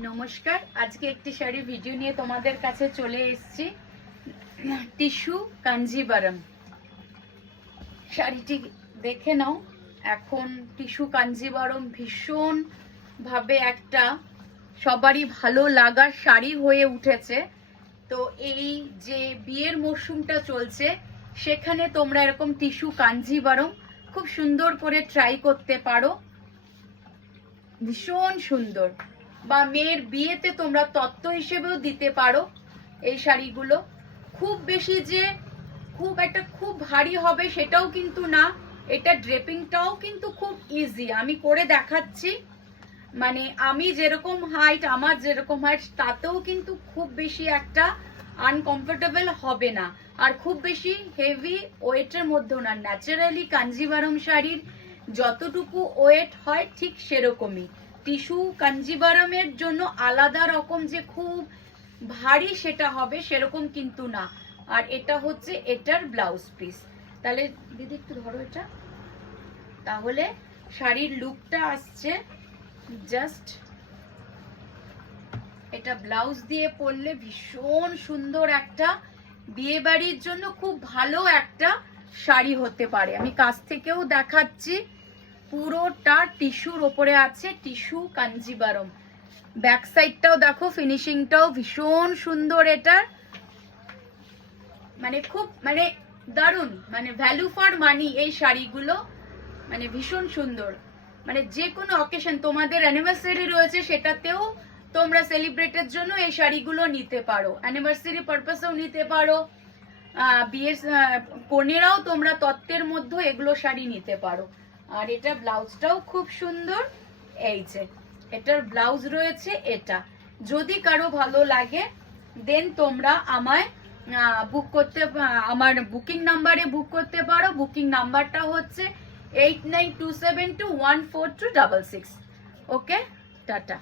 নমস্কার, আজকে একটি শাড়ি ভিডিও নিয়ে তোমাদের কাছে চলে এসেছি। টিস্যু কাঞ্জিভারম শাড়িটি দেখে নাও। এখন টিস্যু কাঞ্জিভারম ভীষণ ভাবে একটা সবারই ভালো লাগার শাড়ি হয়ে উঠেছে। তো এই যে বিয়ের মরশুমটা চলছে, সেখানে তোমরা এরকম টিস্যু কাঞ্জিভারম খুব সুন্দর করে ট্রাই করতে পারো। ভীষণ সুন্দর, বা মেয়ের বিয়েতে তোমরা তত্ত্ব হিসেবেও দিতে পারো। এই শাড়িগুলো খুব বেশি যে খুব ভারী হবে সেটাও কিন্তু না। এটা ড্রেপিংটাও কিন্তু খুব ইজি, আমি করে দেখাচ্ছি। মানে আমি যেরকম হাইট, আমার যেরকম হাইট, তাতেও কিন্তু খুব বেশি একটা আনকমফোর্টেবল হবে না, আর খুব বেশি হেভি ওয়েটের মধ্যেও না। ন্যাচারালি কাঞ্জিভারম শাড়ির যতটুকু ওয়েট হয় ঠিক সেরকমই। টিস্যু কাঞ্জিভারমের জন্য আলাদা রকম যে খুব ভারী সেটা হবে সেরকম কিন্তু না। আর এটা হচ্ছে এটার ব্লাউজ পিস। তাহলে দিদি একটু ধরো এটা, তাহলে শাড়ির লুকটা আসছে জাস্ট। এটা ব্লাউজ দিয়ে পরলে ভীষণ সুন্দর একটা বিয়ে বাড়ির জন্য খুব ভালো একটা শাড়ি হতে পারে। আমি কাছ থেকেও দেখাচ্ছি, পুরোটা টিস্যুর ওপরে আছে টিস্যু কাঞ্জিভারম। ব্যাক সাইডটাও দেখো, ফিনিশিংটাও ভীষণ সুন্দর এটার। মানে খুব দারুণ, ভ্যালু ফর মানি এই শাড়িগুলো, ভীষণ সুন্দর। যে কোনো অকেশন, তোমাদের অ্যানিভার্সারি রয়েছে সেটাতেও তোমরা সেলিব্রেটের জন্য এই শাড়িগুলো নিতে পারো, অ্যানিভার্সারি পারপাসেও নিতে পারো। বিয়ের কনেরাও তোমরা তত্ত্বের মধ্যে এগুলো শাড়ি নিতে পারো। আর এটা ব্লাউজটাও খুব সুন্দর। এই যে এটার ব্লাউজ রয়েছে এটা। যদি কারো ভালো লাগে দেন তোমরা আমায় বুক করতে, আমার বুকিং নাম্বারে বুক করতে পারো। বুকিং নাম্বারটা হচ্ছে 8927214266। ওকে, টাটা।